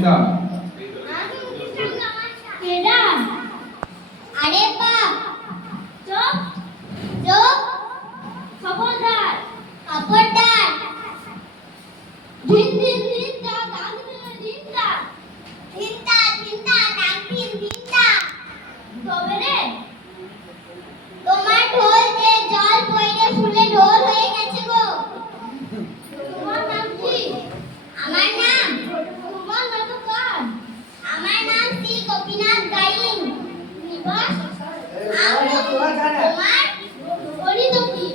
নিন্দা কেডা আরে বাপ চুপ চুপ খবরদার খবরদার দিন দিন দিন দা দাগ দিন দা চিন্তা চিন্তা ডাকিন চিন্তা তবে রে তোমার ঢোল যে জল পড়ে ফুলে ঢোল হয়ে গেছে গো তোমার নাম কি আমার নাম তোমার নাম কার আমার নাম শ্রী গোপীনাথ গাইন নিবাস তোমার বলি তো কি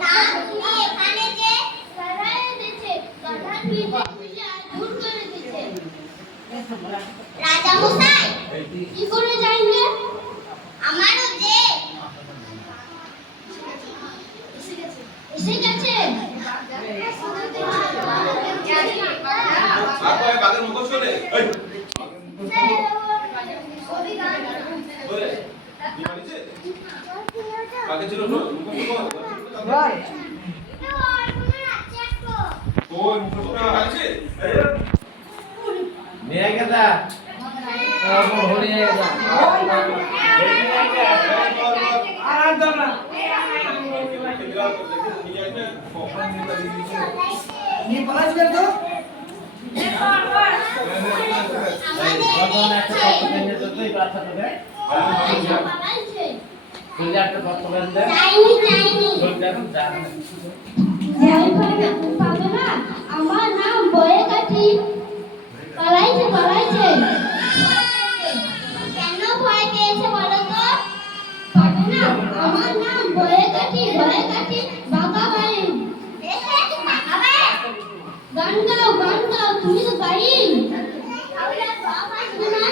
তা তুমি এখানে যে দাঁড়ায় এসেছে গাধা পিঠে পূজা দূর করে দিয়েছে রাজা মশাই কি করে যাইবে আমারও যে এসে গেছে আপনি বাগের মুখ চলে এই বলে কি বলিছে বাগে ছিল তো মুখ বল ওই মুখ বলিছে নিয়ে গেছা হরি গেছা আর দাও না নি পালাস কর তো ভগবান একটা কষ্ট দেনে তো তুই কথা বলে তুই একটা কষ্ট দেন দে বল দেখো জান যাই ভাই পাবে না আমার নাম বয়ে কাঠি পালাইছে পালাইছে কেন ভয় পেয়েছে বলো তো পাবে না আমার নাম বয়ে কাঠি বাবা ভাই গান গাও তুমি তো গাইন আমরা বাবা শোনা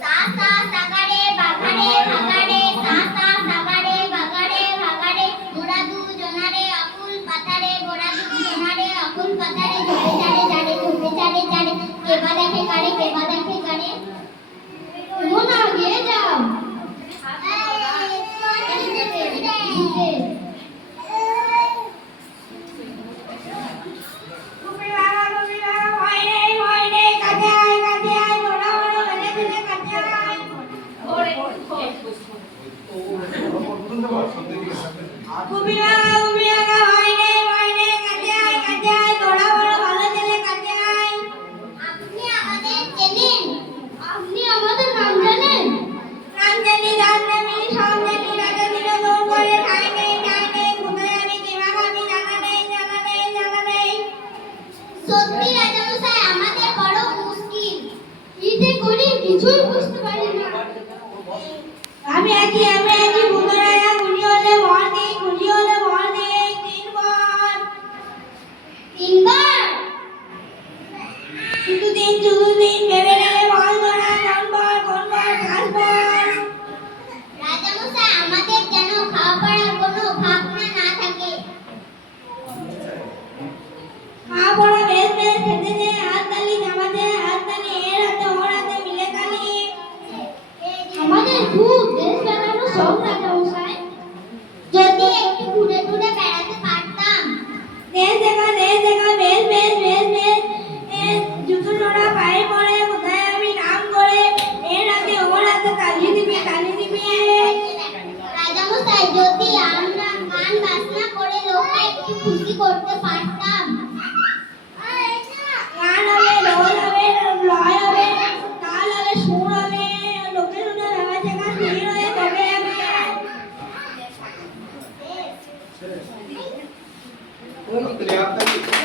সা সা সাগারে বাগারে ভাগারে সা সা সাগারে বাগারে ভাগারে মোরা দু জনারে আকুল পাতারে মোরা দু জনারে আকুল পাতারে ঝরে ঝরে ঝরে ঝরে ঝরে ঝরে কেবা দেখে কারে মন আগে যাও আপনি আমাদের নাম জানেন নাম জানি জান জানি সব জানি রাজা দিল দৌড় করে খাই নেই কোথায় আমি কিভাবে আমি জানা নেই সত্যি রাজা মশাই আমাদের বড় মুশকিল কি যে করি কিছুই বুঝতে পারি না আমি আছি বুধরাজা খুঁজি হলে ভর দেই তিনবার শুধু দিন ভেবে নেবে বল ধরা কোন বার রাজা মশাই আমাদের যেন খাওয়া পড়ার কোনো ভাবনা না থাকে খাওয়া পড়া বেশ খেতে দে হাত তালি জামাতে হাত তালি এর হাতে ওর হাতে মিলে তালি আমাদের খুব দেশ বেড়ানো শখ রাজা মশাই যদি একটু ঘুরে বেড়াতে পারতাম দেশ দেখা বেশ জুতো জোড়া পায়ে পড়ে কোথায় আমি নাম করে এর হাতে ওর হাতে তালি দিবি রাজা মশাই যদি আমরা গান বাজনা করে লোককে একটু খুশি করতে পারতাম গান হবে ঢোল হবে লয় হবে তাল হবে সুর হবে লোকে ভেবা জায়গা ভিড় হয়ে তবে আপনি